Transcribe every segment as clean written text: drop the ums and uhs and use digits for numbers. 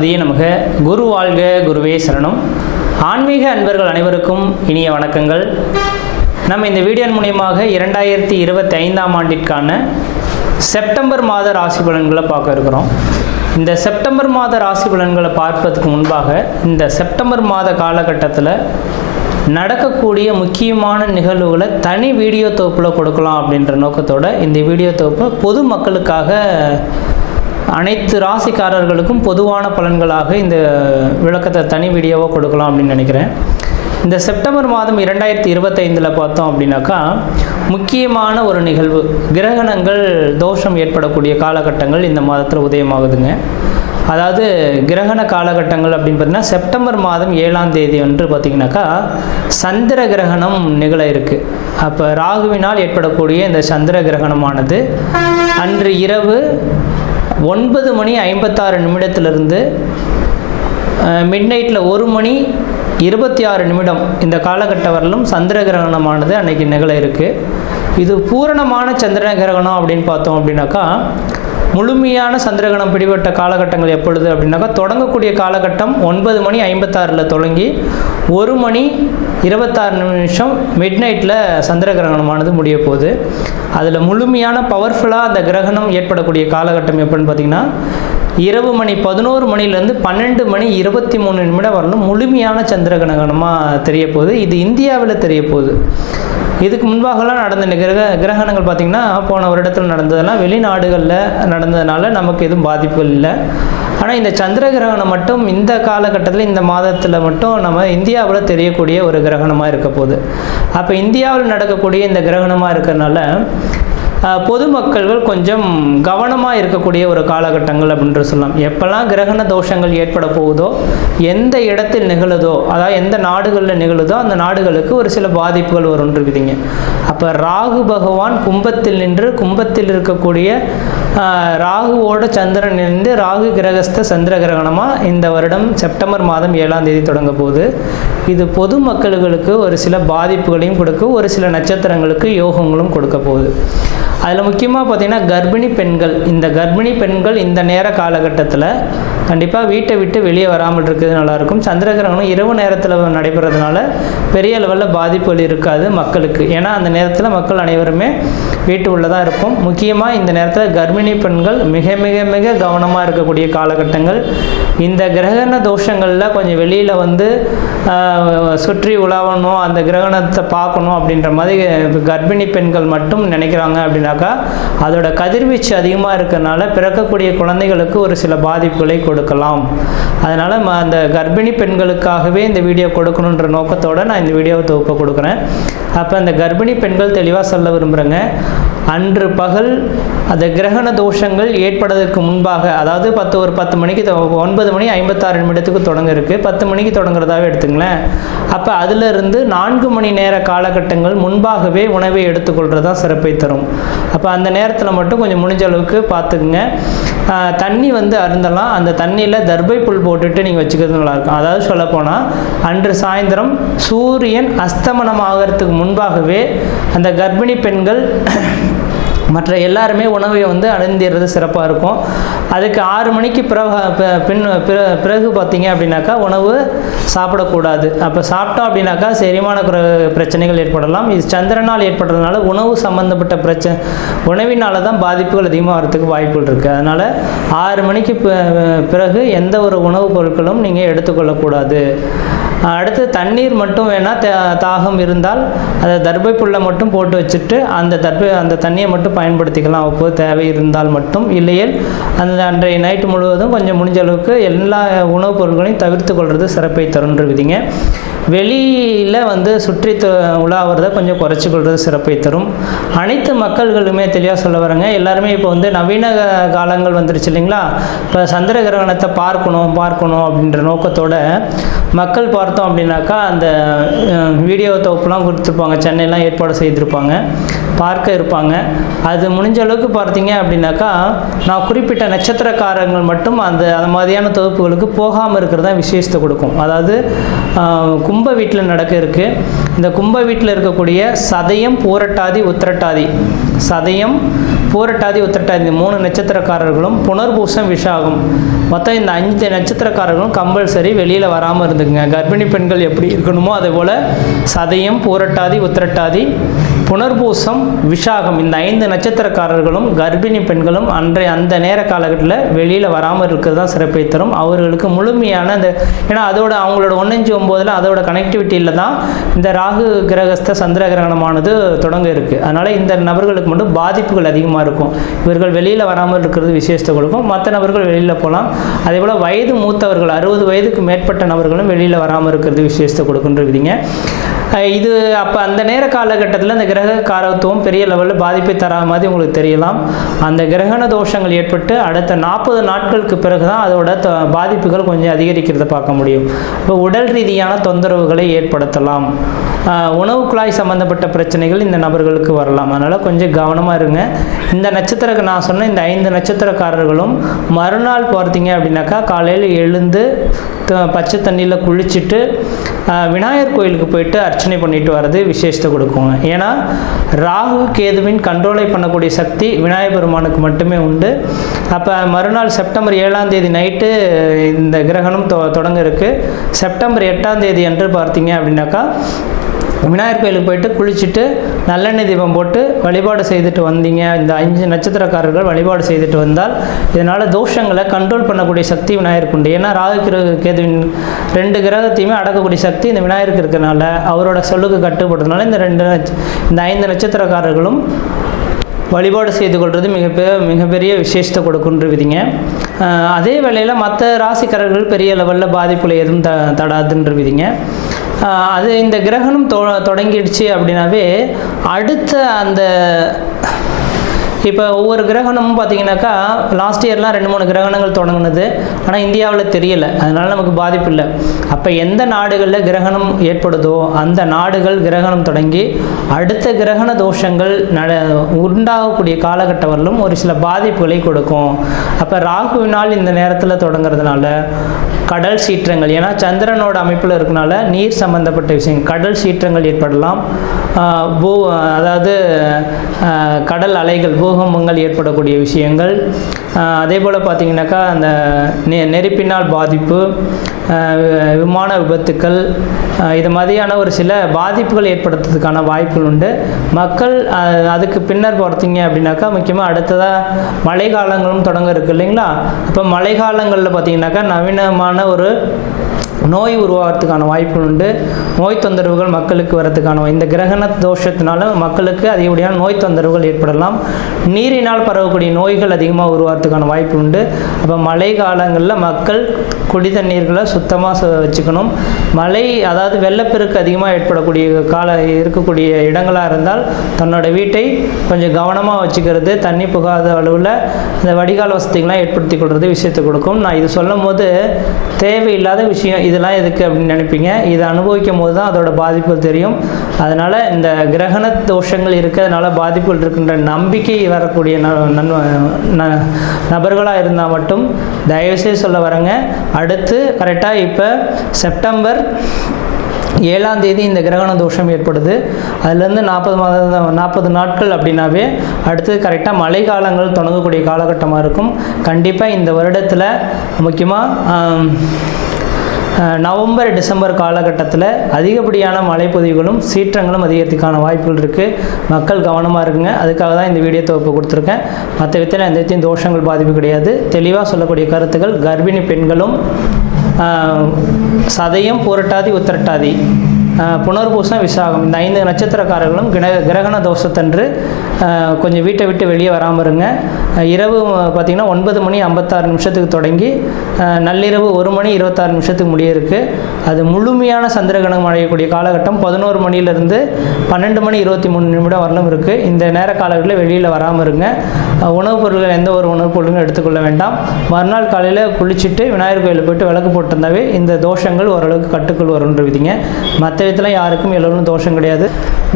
கணபதியே நமக. குரு வாழ்க, குருவே சரணம். ஆன்மீக அன்பர்கள் அனைவருக்கும் இனிய வணக்கங்கள். நம்ம இந்த வீடியோ மூலியமாக 2025ஆம் ஆண்டிற்கான செப்டம்பர் மாத ராசி பலன்களை பார்க்க இருக்கிறோம். இந்த செப்டம்பர் மாத ராசி பலன்களை பார்ப்பதற்கு முன்பாக இந்த செப்டம்பர் மாத காலகட்டத்தில் நடக்கக்கூடிய முக்கியமான நிகழ்வுகளை தனி வீடியோ தொகுப்பில் கொடுக்கலாம் அப்படின்ற நோக்கத்தோடு இந்த வீடியோ தொகுப்பை பொது மக்களுக்காக அனைத்து ராசிக்காரர்களுக்கும் பொதுவான பலன்களாக இந்த விளக்கத்தை தனி வீடியோவாக கொடுக்கலாம் அப்படின்னு நினைக்கிறேன். இந்த செப்டம்பர் மாதம் 2025 பார்த்தோம் அப்படின்னாக்கா முக்கியமான ஒரு நிகழ்வு, கிரகணங்கள் தோஷம் ஏற்படக்கூடிய காலகட்டங்கள் இந்த மாதத்தில் உதயமாகுதுங்க. அதாவது கிரகண காலகட்டங்கள் அப்படின்னு பார்த்தீங்கன்னா செப்டம்பர் மாதம் 7ஆம் தேதி அன்று பார்த்திங்கனாக்கா சந்திர கிரகணம் நிகழ இருக்குது. அப்போ ராகுவினால் ஏற்படக்கூடிய இந்த சந்திர கிரகணமானது அன்று இரவு 9 மணி 56 நிமிடத்திலிருந்து மிட்நைட்டில் 1 மணி 26 நிமிடம் இந்த காலகட்டம் வரலும் சந்திர கிரகணமானது அன்னைக்கு நிகழ இருக்குது. இது பூரணமான சந்திர கிரகணம் அப்படின்னு பார்த்தோம் அப்படின்னாக்கா முழுமையான சந்திரகிரகணம் பிடிபட்ட காலகட்டங்கள் எப்பொழுது அப்படின்னாக்கா தொடங்கக்கூடிய காலகட்டம் 9 மணி 56 தொடங்கி 1 மணி 26 நிமிஷம் மிட்நைட்டில் சந்திர கிரகணமானது முடிய போகுது. அதில் முழுமையான பவர்ஃபுல்லாக அந்த கிரகணம் ஏற்படக்கூடிய காலகட்டம் எப்படின்னு பார்த்திங்கன்னா இரவு மணி 11 மணிலேருந்து 12 மணி 23 நிமிடம் வரலும் முழுமையான சந்திர கிரகணமாக தெரிய போகுது. இது இந்தியாவில் தெரிய போகுது. இதுக்கு முன்பாகலாம் நடந்த கிரகணங்கள் பார்த்திங்கன்னா போன வருடத்தில் நடந்ததெல்லாம் வெளிநாடுகளில் நடந்ததுனால நமக்கு எதுவும் பாதிப்புகள் இல்லை. ஆனால் இந்த சந்திர கிரகணம் மட்டும் இந்த காலகட்டத்தில் இந்த மாதத்தில் மட்டும் நம்ம இந்தியாவில் தெரியக்கூடிய ஒரு கிரகணமாக இருக்க போகுது. அப்போ இந்தியாவில் நடக்கக்கூடிய இந்த கிரகணமாக இருக்கிறதுனால பொதுமக்கள்கள் கொஞ்சம் கவனமாக இருக்கக்கூடிய ஒரு காலகட்டங்கள் அப்படின்ற சொல்லலாம். எப்போல்லாம் கிரகண தோஷங்கள் ஏற்பட போகுதோ, எந்த இடத்தில் நிகழுதோ, அதாவது எந்த நாடுகளில் நிகழுதோ அந்த நாடுகளுக்கு ஒரு சில பாதிப்புகள் வரும்னு இருக்குதுங்க. அப்போ ராகு பகவான் கும்பத்தில் நின்று கும்பத்தில் இருக்கக்கூடிய ராகுவோட சந்திரன் இருந்து ராகு கிரகஸ்த சந்திர கிரகணமாக இந்த வருடம் செப்டம்பர் மாதம் 7ஆம் தேதி தொடங்க போகுது. இது பொதுமக்களுக்கு ஒரு சில பாதிப்புகளையும் கொடுக்கும், ஒரு சில நட்சத்திரங்களுக்கு யோகங்களும் கொடுக்க போகுது. அதில் முக்கியமாக பார்த்திங்கன்னா கர்ப்பிணி பெண்கள், இந்த கர்ப்பிணி பெண்கள் இந்த நேர காலகட்டத்தில் கண்டிப்பாக வீட்டை விட்டு வெளியே வராமல் இருக்கிறது நல்லாயிருக்கும். சந்திர கிரகணம் இரவு நேரத்தில் நடைபெறதுனால பெரிய லெவலில் பாதிப்புகள் இருக்காது மக்களுக்கு. ஏன்னா அந்த நேரத்தில் மக்கள் அனைவருமே வீட்டு உள்ளதாக இருக்கும். முக்கியமாக இந்த நேரத்தில் கர்ப்பிணி பெண்கள் மிக மிக மிக கவனமாக இருக்கக்கூடிய காலகட்டங்கள். இந்த கிரகண தோஷங்களில் கொஞ்சம் வெளியில் வந்து சுற்றி உலாவணும், அந்த கிரகணத்தை பார்க்கணும் அப்படின்ற மாதிரி கர்ப்பிணி பெண்கள் மட்டும் நினைக்கிறாங்க அப்படின்னாக்கா அதோட கதிர்வீச்சு அதிகமாக இருக்கிறதுனால பிறக்கக்கூடிய குழந்தைகளுக்கு ஒரு சில பாதிப்புகளை கொடுக்கலாம். அதனால் அந்த கர்ப்பிணி பெண்களுக்காகவே இந்த வீடியோ கொடுக்கணுன்ற நோக்கத்தோடு நான் இந்த வீடியோவை தொகுப்பை கொடுக்குறேன். அப்போ அந்த கர்ப்பிணி பெண்கள் தெளிவாக சொல்ல விரும்புகிறேங்க, அன்று பகல் அந்த கிரகண தோஷங்கள் ஏற்படுவதற்கு முன்பாக, அதாவது 10 மணிக்கு 9 மணி 56 நிமிடத்துக்கு தொடங்க இருக்குது, 10 மணிக்கு தொடங்குறதாவே எடுத்துங்களேன். அப்போ அதிலிருந்து 4 மணி நேர காலகட்டங்கள் முன்பாகவே உணவை எடுத்துக்கொள்கிறதா சிறப்பை தரும். அப்போ அந்த நேரத்தில் மட்டும் கொஞ்சம் முடிஞ்ச அளவுக்கு பார்த்துக்குங்க. தண்ணி வந்து அருந்தலாம். அந்த தண்ணியில் தர்பை புல் போட்டுட்டு நீங்கள் வச்சுக்கிறது நல்லாயிருக்கும். அதாவது சொல்லப்போனால் அன்று சாயந்தரம் சூரியன் அஸ்தமனம் ஆகிறதுக்கு முன்பாகவே அந்த கர்ப்பிணி பெண்கள் மற்ற எல்லாருமே உணவை வந்து அருந்திடுறது சிறப்பாக இருக்கும். அதுக்கு 6 மணிக்கு பிறகு பார்த்தீங்க அப்படின்னாக்கா உணவு சாப்பிடக்கூடாது. அப்போ சாப்பிட்டோம் அப்படின்னாக்கா செரிமான பிரச்சனைகள் ஏற்படலாம். இது சந்திரனால் ஏற்படுறதுனால உணவு சம்மந்தப்பட்ட உணவினால தான் பாதிப்புகள் அதிகமாக வரதுக்கு வாய்ப்புகள் இருக்குது. அதனால் 6 மணிக்கு பிறகு எந்த ஒரு உணவுப் பொருட்களும் நீங்கள் எடுத்துக்கொள்ளக்கூடாது. அடுத்து தண்ணீர் மட்டும் வேணால் தாகம் இருந்தால் அதை தர்பை புல்லை மட்டும் போட்டு வச்சுட்டு அந்த தண்ணியை மட்டும் பயன்படுத்திக்கலாம் அப்போது தேவை இருந்தால் மட்டும். இல்லையேல் அன்றைய நைட்டு முழுவதும் கொஞ்சம் முடிஞ்ச அளவுக்கு எல்லா உணவுப் பொருட்களையும் தவிர்த்து கொள்வது சிறப்பை தருன்றவிதிங்க. வெளியில் வந்து சுற்றி உலாவுறதை கொஞ்சம் குறைச்சி கொள்வது சிறப்பை தரும். அனைத்து மக்கள்களுமே தெளிவாக சொல்ல வரேங்க. எல்லாருமே இப்போ வந்து நவீன காலங்கள் வந்துருச்சு இல்லைங்களா. இப்போ சந்திர கிரகணத்தை பார்க்கணும் அப்படின்ற நோக்கத்தோட மக்கள் பார்த்தோம் அப்படின்னாக்கா அந்த வீடியோ தொகுப்புலாம் கொடுத்துருப்பாங்க, சென்னையெல்லாம் ஏற்பாடு செய்திருப்பாங்க, பார்க்க இருப்பாங்க. அது முடிஞ்ச அளவுக்கு பார்த்தீங்க அப்படின்னாக்கா நான் குறிப்பிட்ட நட்சத்திரக்காரங்கள் மட்டும் அந்த மாதிரியான தொகுப்புகளுக்கு போகாமல் இருக்கிறது தான் விசேஷத்தை கொடுக்கும். அதாவது கும்ப வீட்டில் நடக்க இருக்குது. இந்த கும்ப வீட்டில் இருக்கக்கூடிய சதயம், பூரட்டாதி, உத்திரட்டாதி சதயம், பூரட்டாதி, உத்திரட்டாதி இந்த 3 நட்சத்திரக்காரர்களும், புனர்பூசம், விஷாகம் மொத்தம் இந்த 5 நட்சத்திரக்காரர்களும் கம்பல்சரி வெளியில் வராமல் இருந்துக்குங்க. கர்ப்பிணி பெண்கள் எப்படி இருக்கணுமோ அதே போல் சதயம், பூரட்டாதி, உத்திரட்டாதி, புனர்பூசம், விஷாகம் இந்த 5 நட்சத்திரக்காரர்களும் கர்ப்பிணி பெண்களும் அந்த நேர காலகட்டத்தில் வெளியில் வராமல் இருக்கிறது தான் சிறப்பை தரும். அவர்களுக்கு முழுமையான ஏன்னா அதோட அவங்களோட 1-5-9 அதோட கனெக்டிவிட்டியில் தான் இந்த ராகு கிரகஸ்த சந்திர கிரகணமானது தொடங்க இருக்குது. அதனால் இந்த நபர்களுக்கு மட்டும் பாதிப்புகள் அதிகமாக இருக்கும். இவர்கள் வெளியில் வராமல் இருக்கிறது விசேஷத்தை கொடுக்கும். மற்ற நபர்கள் வெளியில் போகலாம். அதே போல் வயது மூத்தவர்கள் 60 வயதுக்கு மேற்பட்ட நபர்களும் வெளியில் வராமல் இருக்கிறது விசேஷத்தை கொடுக்குன்ற விதிங்க. இது அப்போ அந்த நேர காலகட்டத்தில் அந்த கிரக காரத்துவம் பெரிய லெவலில் பாதிப்பை தராத மாதிரி உங்களுக்கு தெரியலாம். அந்த கிரகண தோஷங்கள் ஏற்பட்டு அடுத்த 40 நாட்களுக்கு பிறகு தான் அதோட பாதிப்புகள் கொஞ்சம் அதிகரிக்கிறத பார்க்க முடியும். இப்போ உடல் ரீதியான தொந்தரவுகளை ஏற்படுத்தலாம். உணவு குழாய் சம்மந்தப்பட்ட பிரச்சனைகள் இந்த நபர்களுக்கு வரலாம். அதனால் கொஞ்சம் கவனமாக இருங்க. இந்த நான் சொன்ன இந்த 5 நட்சத்திரக்காரர்களும் மறுநாள் பார்த்தீங்க அப்படின்னாக்கா காலையில் எழுந்து பச்சை தண்ணியில் குளிச்சுட்டு விநாயகர் கோயிலுக்கு போயிட்டு அர்ச்சனை பண்ணிட்டு வர்றது விசேஷத்தை கொடுக்குங்க. ஏன்னா ராகு கேதுவின் கண்ட்ரோலை பண்ணக்கூடிய சக்தி விநாயகர் பெருமானுக்கு மட்டுமே உண்டு. அப்போ மறுநாள் செப்டம்பர் 7ஆம் தேதி நைட்டு இந்த கிரகணம் தொடங்க இருக்குது. செப்டம்பர் 8ஆம் தேதி அன்று பார்த்தீங்க அப்படின்னாக்கா விநாயகர் கோயிலுக்கு போயிட்டு குளிச்சுட்டு நல்லெண்ணெய் தீபம் போட்டு வழிபாடு செய்துட்டு வந்தீங்க. இந்த 5 நட்சத்திரக்காரர்கள் வழிபாடு செய்துட்டு வந்தால் இதனால் தோஷங்களை கண்ட்ரோல் பண்ணக்கூடிய சக்தி விநாயகருக்கு உண்டு. ஏன்னா ராகு கேதுவின் 2 கிரகத்தையுமே அடக்கக்கூடிய சக்தி இந்த விநாயகருக்கு இருக்கிறனால அவரோட சொல்லுக்கு கட்டுப்படுறதுனால இந்த 5 நட்சத்திரக்காரர்களும் வழிபாடு செய்து கொள்வது மிகப்பெரிய விசேஷத்தை கொடுக்குன்ற விதிங்க. அதே வேளையில் மற்ற ராசிக்காரர்கள் பெரிய லெவலில் பாதிப்புகளை எதுவும் தடாதுன்ற விதிங்க. அது இந்த கிரகணம் தொடங்கிடுச்சு அப்படின்னாவே அடுத்த அந்த இப்போ ஒவ்வொரு கிரகணமும் பார்த்தீங்கன்னாக்கா லாஸ்ட் இயர்லாம் 2-3 கிரகணங்கள் தொடங்கினது. ஆனால் இந்தியாவில் தெரியலை, அதனால் நமக்கு பாதிப்பு இல்லை. அப்போ எந்த நாடுகளில் கிரகணம் ஏற்படுதோ அந்த நாடுகள் கிரகணம் தொடங்கி அடுத்த கிரகண தோஷங்கள் உண்டாகக்கூடிய காலகட்டவரிலும் ஒரு சில பாதிப்புகளை கொடுக்கும். அப்போ ராகுவினால் இந்த நேரத்தில் தொடங்கிறதுனால கடல் சீற்றங்கள், ஏன்னா சந்திரனோட அமைப்பில் இருக்கனால நீர் சம்பந்தப்பட்ட விஷயங்கள் கடல் சீற்றங்கள் ஏற்படலாம். அதாவது கடல் அலைகள் பூகம்பங்கள் ஏற்படக்கூடிய விஷயங்கள். அதே போல் பார்த்திங்கனாக்கா அந்த நெருப்பினால் பாதிப்பு, விமான விபத்துக்கள், இது மாதிரியான ஒரு சில பாதிப்புகள் ஏற்படுத்துறதுக்கான வாய்ப்புகள் உண்டு. மக்கள் அதுக்கு பின்னர் பார்த்தீங்க அப்படின்னாக்கா முக்கியமாக அடுத்ததாக மழை காலங்களும் தொடங்க இருக்குது இல்லைங்களா. அப்போ மழை காலங்களில் பார்த்திங்கனாக்கா நவீனமான ஒரு நோய் உருவாகிறதுக்கான வாய்ப்புகள் உண்டு. நோய் தொந்தரவுகள் மக்களுக்கு வரதுக்கான இந்த கிரகண தோஷத்தினால மக்களுக்கு அதிகப்படியான நோய் தொந்தரவுகள் ஏற்படலாம். நீரினால் பரவக்கூடிய நோய்கள் அதிகமாக உருவாகிறதுக்கான வாய்ப்பு உண்டு. அப்போ மழை காலங்களில் மக்கள் குடி தண்ணீர்களை சுத்தமாக வச்சுக்கணும். மழை அதாவது வெள்ளப்பெருக்கு அதிகமாக ஏற்படக்கூடிய இருக்கக்கூடிய இடங்களாக இருந்தால் தன்னோட வீட்டை கொஞ்சம் கவனமாக வச்சுக்கிறது, தண்ணி புகாத அளவில் இந்த வடிகால் வசதிகள்லாம் ஏற்படுத்தி கொள்வது விஷயத்தை கொடுக்கும். நான் இது சொல்லும் போது தேவையில்லாத விஷயம் இதெல்லாம் எதுக்கு அப்படின்னு நினைப்பீங்க. இதை அனுபவிக்கும் போது தான் அதோட பாதிப்புகள் தெரியும். அதனால் இந்த கிரகண தோஷங்கள் இருக்கிறதுனால பாதிப்புகள் இருக்கின்ற நம்பிக்கை வரக்கூடிய நபர்களாக இருந்தால் மட்டும் தயவுசெய்து சொல்ல வரேங்க. அடுத்து கரெக்டாக இப்போ செப்டம்பர் 7ஆம் தேதி இந்த கிரகண தோஷம் ஏற்படுது. அதுலேருந்து 40 நாட்கள் அப்படின்னாவே அடுத்தது கரெக்டாக மழை காலங்கள் தொடங்கக்கூடிய காலகட்டமாக இருக்கும். கண்டிப்பாக இந்த வருடத்தில் முக்கியமாக நவம்பர் டிசம்பர் காலகட்டத்தில் அதிகப்படியான மழைப்பொழிவுகளும் சீற்றங்களும் அதிகரிக்கிறதுக்கான வாய்ப்புகள் இருக்குது. மக்கள் கவனமாக இருக்குங்க. அதுக்காக தான் இந்த வீடியோ தொகுப்பு கொடுத்துருக்கேன். மற்ற விதத்தில் எந்த விதத்தையும் தோஷங்கள் பாதிப்பு கிடையாது. தெளிவாக சொல்லக்கூடிய கருத்துக்கள் கர்ப்பிணி பெண்களும் சதயம், பூரட்டாதி, உத்திரட்டாதி, புனர்பூசம், விசாகம் இந்த 5 நட்சத்திரக்காரர்களும் கிரகண தோஷத்தன்று கொஞ்சம் வீட்டை விட்டு வெளியே வராமல் இருங்க. இரவு பார்த்திங்கன்னா 9:56 தொடங்கி நள்ளிரவு 1:26 முடிய இருக்குது. அது முழுமையான சந்திரகிரகணம் அடையக்கூடிய காலகட்டம் 11 மணியிலிருந்து 12:23 வரலும் இருக்குது. இந்த நேர காலங்களில் வெளியில் வராமல் இருங்க. உணவுப் பொருட்கள் எந்த ஒரு உணவுப் பொருட்களும் எடுத்துக்கொள்ள வேண்டாம். மறுநாள் காலையில் குளிச்சுட்டு விநாயகர் கோயிலில் போய்ட்டு விளக்கு போட்டிருந்தாவே இந்த தோஷங்கள் ஓரளவுக்கு கட்டுக்குள் வரும்ன்ற விதிங்க. மற்ற விதத்தில் யாருக்கும் எல்லோரும் தோஷம் கிடையாது.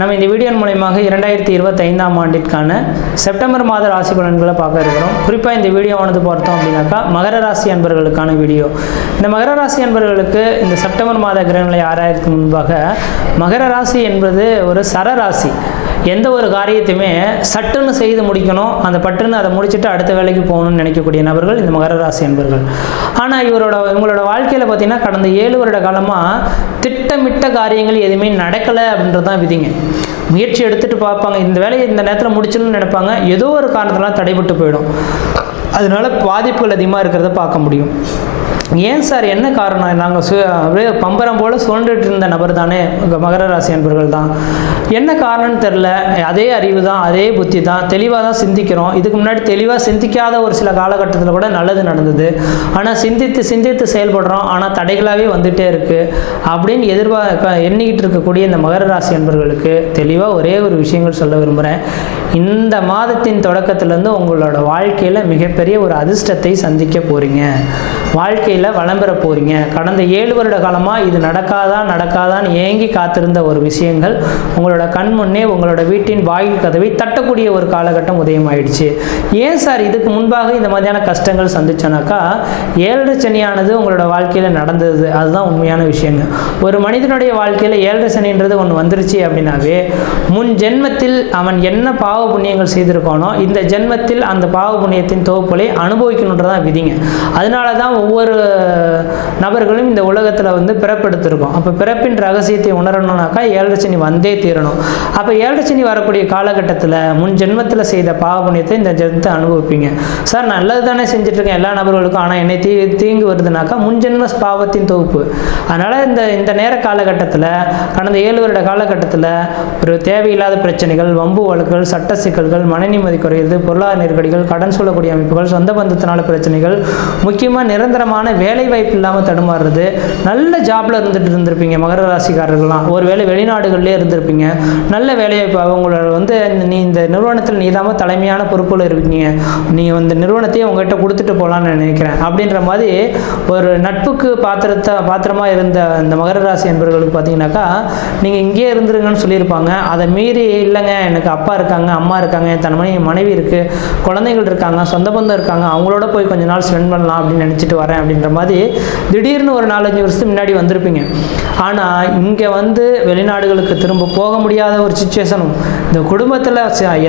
நம்ம இந்த வீடியோ மூலமாக 2025ஆம் ஆண்டிற்கான செப்டம்பர் மாத ராசி பலன்களை பார்க்க இருக்கிறோம். குறிப்பாக இந்த வீடியோவானது பார்த்தோம் அப்படின்னாக்கா மகர ராசி அன்பர்களுக்கான வீடியோ. இந்த மகர ராசி அன்பர்களுக்கு இந்த செப்டம்பர் மாத கிரகங்களை ஆராயறதுக்கு முன்பாக மகர ராசி என்பது ஒரு சரராசி. எந்த ஒரு காரியத்தையுமே சட்டுன்னு செய்து முடிக்கணும், அந்த பட்டுன்னு அதை முடிச்சுட்டு அடுத்த வேலைக்கு போகணும்னு நினைக்கக்கூடிய நபர்கள் இந்த மகர ராசி என்பர்கள். ஆனால் இவங்களோட வாழ்க்கையில் பார்த்தீங்கன்னா கடந்த 7 வருட காலமாக திட்டமிட்ட காரியங்கள் எதுவுமே நடக்கலை அப்படின்றது தான் விதிங்க. முயற்சி எடுத்துகிட்டு பார்ப்பாங்க, இந்த வேலையை இந்த நேரத்தில் முடிச்சணும்னு நினைப்பாங்க, ஏதோ ஒரு காரணத்தினால தடைபட்டு போயிடும். அதனால பாதிப்புகள் அதிகமாக இருக்கிறத பார்க்க முடியும். ஏன் சார் என்ன காரணம்? நாங்கள் அப்படியே பம்பரம் போல் சுழண்டுட்டு இருந்த நபர் தானே மகர ராசி என்பர்கள் தான். என்ன காரணம்னு தெரில. அதே அறிவு தான், அதே புத்தி தான், தெளிவாக தான் சிந்திக்கிறோம். இதுக்கு முன்னாடி தெளிவாக சிந்திக்காத ஒரு சில காலகட்டத்தில் கூட நல்லது நடந்தது. ஆனால் சிந்தித்து செயல்படுறோம், ஆனால் தடைகளாகவே வந்துகிட்டே இருக்குது அப்படின்னு எண்ணிக்கிட்டு இருக்கக்கூடிய இந்த மகர ராசி என்பர்களுக்கு தெளிவாக ஒரே ஒரு விஷயங்கள் சொல்ல விரும்புகிறேன். இந்த மாதத்தின் தொடக்கத்திலேருந்து உங்களோட வாழ்க்கையில் மிகப்பெரிய ஒரு அதிர்ஷ்டத்தை சந்திக்க போகிறீங்க. வாழ்க்கையில் வளம் பெற போகிறீங்க. கடந்த 7 வருட காலமாக இது நடக்காதான்னு ஏங்கி காத்திருந்த ஒரு விஷயங்கள் உங்களோட கண் முன்னே உங்களோட வீட்டின் வாயில் கதவை தட்டக்கூடிய ஒரு காலகட்டம் உதயமாயிடுச்சு. ஏன் சார் இதுக்கு முன்பாக இந்த மாதிரியான கஷ்டங்கள் சந்திச்சோன்னாக்கா, 7 சனியானது உங்களோட வாழ்க்கையில் நடந்தது. அதுதான் உண்மையான விஷயங்க. ஒரு மனிதனுடைய வாழ்க்கையில் 7 சனின்றது ஒன்று வந்துருச்சு அப்படின்னாவே, முன் ஜென்மத்தில் அவன் என்ன பாவ புண்ணியங்கள் செய்திருக்கானோ இந்த ஜென்மத்தில் அந்த பாவ புண்ணியத்தின் தொகுப்புகளை அனுபவிக்கணுன்றதான் விதிங்க. அதனால தான் ஒவ்வொரு நபர்களும் இந்த உலகத்தில் பிறப்பெடுத்திருக்கோம். அப்போ பிறப்பின் ரகசியத்தை உணரணும்னாக்கா 7 சனி வந்தே தீரணும். அப்போ 7 சனி வரக்கூடிய காலகட்டத்தில் முன் ஜென்மத்தில் செய்த பாவ புண்ணியத்தை இந்த ஜென்மத்தை அனுபவிப்பீங்க. சார் நல்லது தானே செஞ்சுட்ருக்கேன் எல்லா நபர்களுக்கும், ஆனால் என்னை தீங்கு வருதுனாக்கா முன் ஜென்ம பாவத்தின் தொகுப்பு. அதனால் இந்த நேர காலகட்டத்தில் கடந்த 7 வருட காலகட்டத்தில் ஒரு தேவையில்லாத பிரச்சனைகள், வம்பு வழக்குகள், சட்ட சிக்கல்கள், மன நிம்மதி குறையுது, பொருளாதார நெருக்கடிகள், கடன் சொல்லக்கூடிய அமைப்புகள், சொந்த பந்தத்தினால பிரச்சனைகள், முக்கியமாக நிரந்தரமான வேலை வாய்ப்பு இல்லாமல் தடுமாறுறது. நல்ல ஜாப்ல இருந்திருப்பீங்க மகர ராசிக்காரர்கள்லாம். ஒருவேளை வெளிநாடுகள்லேயே இருந்திருப்பீங்க. நல்ல வேலைவாய்ப்பு அவங்களோட நீ இந்த நிறுவனத்தில் நீதாம தலைமையான பொறுப்புல இருப்பீங்க, நீங்கள் இந்த நிறுவனத்தையே உங்ககிட்ட கொடுத்துட்டு போகலான்னு நினைக்கிறேன் அப்படின்ற மாதிரி ஒரு நட்புக்கு பாத்திரமாக இருந்த இந்த மகர ராசி என்பவர்களுக்கு பார்த்தீங்கன்னாக்கா, நீங்கள் இங்கேயே இருந்துருங்கன்னு சொல்லியிருப்பாங்க. அதை மீறி இல்லைங்க, எனக்கு அப்பா இருக்காங்க, அம்மா இருக்காங்க, என் மனைவி இருக்குது, குழந்தைகள் இருக்காங்க, சொந்த பந்தம் இருக்காங்க, அவங்களோட போய் கொஞ்ச நாள் ஸ்பெண்ட் பண்ணலாம் அப்படின்னு நினச்சிட்டு வரேன் அப்படின்ற மாதிரி திடீர்னு ஒரு 4-5 வருஷத்துக்கு முன்னாடி வந்திருப்பீங்க. ஆனால் இங்கே வெளிநாடுகளுக்கு திரும்ப போக முடியாத ஒரு சிச்சுவேஷனும், இந்த குடும்பத்தில்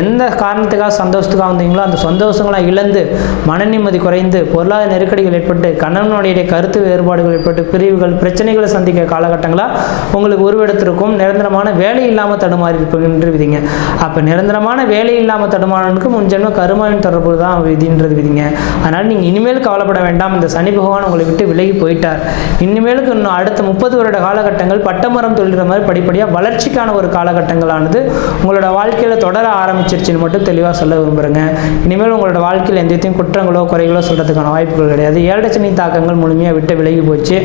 எந்த காரணத்துக்காக சந்தோஷத்துக்காக வந்தீங்களோ அந்த சந்தோஷங்களை இழந்து, மன நிம்மதி குறைந்து, பொருளாதார நெருக்கடிகள் ஏற்பட்டு, கணவனுடைய கருத்து வேறுபாடுகள் ஏற்பட்டு, பிரிவுகள், பிரச்சனைகளை சந்திக்க காலகட்டங்களாக உங்களுக்கு உருவெடுத்திருக்கும். நிரந்தரமான வேலை இல்லாமல் தடுமாறி இருப்பீங்கன்ற விதிங்க. அப்போ நிரந்தரமான வேலை இல்லாமல் தடுமாறனுக்கு முன்ஜென்ம கருமாவின் தொடர்பு தான் விதின்றது விதிங்க. அதனால் நீங்கள் இனிமேல் கவலைப்பட வேண்டாம். இந்த சனி பகவான் உங்களை விட்டு விலகி போயிட்டார். இனிமேலுக்கு இன்னும் அடுத்த 30 வருட காலகட்டங்கள் பட்டமரம் தொழிற மாதிரி படிப்படியாக வளர்ச்சிக்கான ஒரு காலகட்டங்களானது உங்களோட வாழ்க்கையில் தொடர ஆரம்பிச்சிருச்சுன்னு மட்டும் தெளிவாக சொல்ல விரும்புகிறேங்க. இனிமேல் உங்களோட வாழ்க்கையில் எந்தத்தையும் குற்றங்களோ குறைகளோ சொல்கிறதுக்கான வாய்ப்புகள் கிடையாது. 7 சனி தாக்கங்கள் முழுமையாக விட்டு விலகி போச்சு.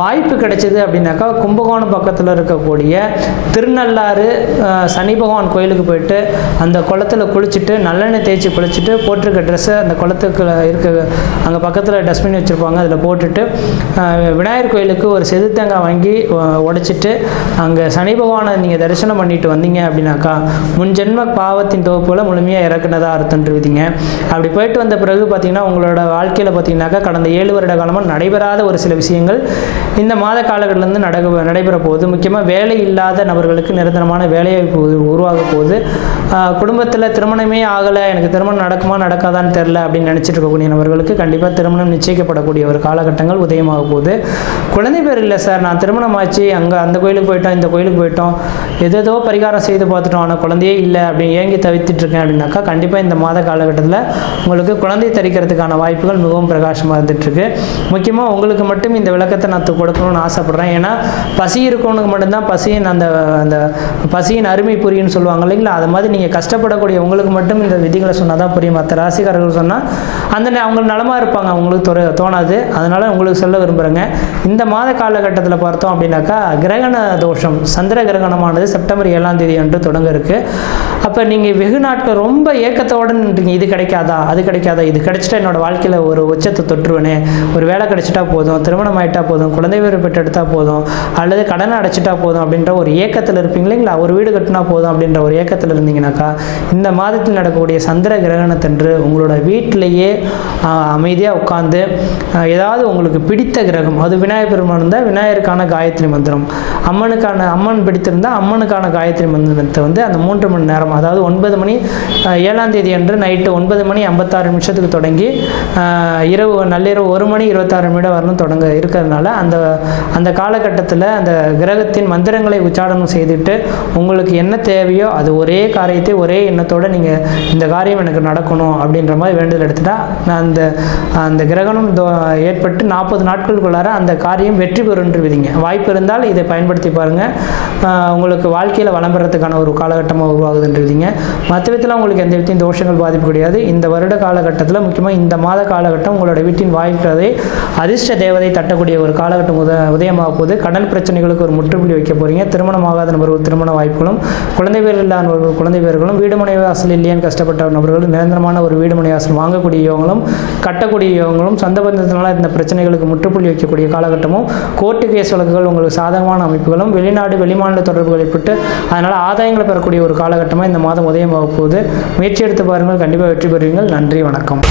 வாய்ப்பு கிடைச்சது அப்படின்னாக்கா கும்பகோணம் பக்கத்தில் இருக்கக்கூடிய திருநள்ளாறு சனி பகவான் கோயிலுக்கு போயிட்டு அந்த குளத்தில் குளிச்சுட்டு நல்லெண்ணெய் தேய்ச்சி குளிச்சுட்டு போட்டிருக்க ட்ரெஸ்ஸை அந்த குளத்துக்கு அங்கே பக்கத்தில் டஸ்ட்பின் வச்சுருப்பாங்க, அதில் போட்டுட்டு விநாயகர் கோயிலுக்கு ஒரு செதுத்தங்காய் வாங்கி உடைச்சிட்டு அங்கே சனி பகவானை நீங்கள் தரிசனம் பண்ணிட்டு வந்தீங்க அப்படின்னாக்கா முன்ஜென்ம பாவத்தின் தொகுப்புகளை முழுமையாக இறக்குனதாக அர்த்தம்ன்றீங்க. அப்படி போயிட்டு வந்த பிறகு பார்த்தீங்கன்னா உங்களோட வாழ்க்கையில் பார்த்தீங்கன்னாக்கா கடந்த 7 வருட காலமாக நடைபெறாத ஒரு சில விஷயங்கள் இந்த மாத காலகட்டத்திலேருந்து நடைபெற போகுது. முக்கியமாக வேலை இல்லாத நபர்களுக்கு நிரந்தரமான வேலைவாய்ப்பு உருவாக போகுது. குடும்பத்தில் திருமணமே ஆகலை, எனக்கு திருமணம் நடக்குமா நடக்காதான்னு தெரில அப்படின்னு நினச்சிட்டு இருக்கக்கூடிய நபர்களுக்கு கண்டிப்பாக திருமணம் நிச்சயிக்கப்படக்கூடிய ஒரு காலகட்டங்கள் உதயமாக போகுது. குழந்தை பேர் இல்லை சார், நான் திருமணம் ஆச்சு, அங்கே அந்த கோயிலுக்கு போயிட்டோம், இந்த கோயிலுக்கு போயிட்டோம், ஏதோ பரிகாரம் செய்து பார்த்துட்டோம், ஆனால் குழந்தையே இல்லை அப்படின்னு ஏங்கி தவித்துட்டு இருக்கேன் அப்படின்னாக்கா கண்டிப்பாக இந்த மாத காலகட்டத்தில் உங்களுக்கு குழந்தை தரிக்கிறதுக்கான வாய்ப்புகள் மிகவும் பிரகாசமாக இருந்துகிட்ருக்கு. முக்கியமாக உங்களுக்கு மட்டும் இந்த விளக்கத்தை நான் கொடுக்கணும்னு ஆசைப்பட்றேன். ஏன்னா பசி இருக்கவனுக்கு மட்டும்தான் அந்த பசியின் அருமை புரியுன்னு சொல்லுவாங்க இல்லைங்களா, அது மாதிரி நீங்கள் கஷ்டப்படக்கூடிய உங்களுக்கு மட்டும் இந்த விதிகளை சொன்னால் தான் புரியும். மற்ற ராசிக்காரர்கள் சொன்னால் அவங்க நலமாக இருப்பாங்க, அவங்களுக்கு தோணாது. அதனால் உங்களுக்கு சொல்ல விரும்புகிறேங்க. இந்த மாத காலகட்டத்தில் பார்த்தோம் அப்படின்னாக்கா கிரகண தோஷம், சந்திர கிரகணமானது செப்டம்பர் 7ஆம் தேதி அன்று தொடங்க இருக்குது. அப்போ நீங்கள் வெகு நாட்கள் ரொம்ப ஏக்கத்தோடு நின்றீங்க, இது கிடைக்காதா அது கிடைக்காதா, இது கிடைச்சிட்டா என்னோட வாழ்க்கையில் ஒரு உச்சத்தை தொற்றுவேனே, ஒரு வேலை கிடைச்சிட்டா போதும், திருமணம் ஆகிட்டா போதும், குழந்தை பேர் பெற்றெடுத்தால் போதும், அல்லது கடனை அடைச்சிட்டா போதும் அப்படின்ற ஒரு ஏக்கத்தில் இருப்பீங்க இல்லைங்களா, ஒரு வீடு கட்டினா போதும் அப்படின்ற ஒரு ஏக்கத்தில் இருந்தீங்கன்னாக்கா இந்த மாதத்தில் நடக்கக்கூடிய சந்திர கிரகணத்தன்று உங்களோட வீட்டிலேயே அமைதியாக உட்காந்து ஏதாவது உங்களுக்கு பிடித்த கிரகம், அது விநாயகர் பெருமான் இருந்தால் விநாயகருக்கான காயத்ரி மந்திரம், அம்மன் பிடித்திருந்தால் அம்மனுக்கான காயத்ரி மந்திரத்தை வந்து அந்த 3 மணி நேரம், அதாவது 9 மணி 7ஆம் தேதி அன்று நைட்டு 9 மணி 56 நிமிஷத்துக்கு தொடங்கி நள்ளிரவு 1 மணி 26 நிமிடம் வரணும் தொடங்க இருக்கிறதுனால அந்த காலகட்டத்தில் அந்த கிரகத்தின் மந்திரங்களை உச்சாரணம் செய்துட்டு உங்களுக்கு என்ன தேவையோ அது ஒரே காரியத்தை ஒரே எண்ணத்தோடு நீங்கள் இந்த காரியம் எனக்கு நடக்கணும் அப்படின்ற மாதிரி வேண்டுதல் எடுத்துட்டா அந்த கிரகணம் ஏற்பட்டு 40 நாட்களுக்குள்ளார அந்த காரியம் வெற்றி பெறுன்றுவிதிங்க. வாய்ப்பு இருந்தால் இதை பயன்படுத்தி பாருங்கள். உங்களுக்கு வாழ்க்கையில் வளம் பெறத்துக்கான ஒரு காலகட்டமாக உருவாகுதுன்றீங்க. மற்ற விதத்தில் உங்களுக்கு எந்த விதத்தையும் தோஷங்கள் பாதிப்பு கிடையாது. இந்த வருட காலகட்டத்தில் முக்கியமாக இந்த மாத காலகட்டம் உங்களோட வீட்டின் வாய்க்கிறதை அதிர்ஷ்ட தேவதை தட்டக்கூடிய ஒரு காலகட்டம் உதயமாக போகுது. கடன் பிரச்சனைகளுக்கு ஒரு முற்றுப்புள்ளி வைக்க போகிறீங்க. திருமணமாகாத நபர்கள் திருமண வாய்ப்புகளும், குழந்தை பேர் இல்லாத நபர்கள் குழந்தை பேர்களும், வீடு மனை வாசல் இல்லையான்னு கஷ்டப்பட்ட நபர்கள் நிரந்தரமான ஒரு வீடு மனை வாசல் வாங்கக்கூடிய யோகங்களும், கட்டக்கூடிய யோகங்களும், சொந்த பந்தத்தினால இந்த பிரச்சனைகளுக்கு முற்றுப்புள்ளி வைக்கக்கூடிய காலகட்டமும், கோர்ட்டு கேஸ் வழக்குகள் உங்களுக்கு சாதகமான அமைப்புகளும், வெளிநாடு வெளிமாநில தொடர்புகள் ஏற்பட்டு அதனால் ஆதாயங்களை பெறக்கூடிய ஒரு காலகட்டமாக இந்த மாதம் உதயமாக போகுது. முயற்சி எடுத்து பாருங்கள், கண்டிப்பாக வெற்றி பெறுவீங்கள். நன்றி, வணக்கம்.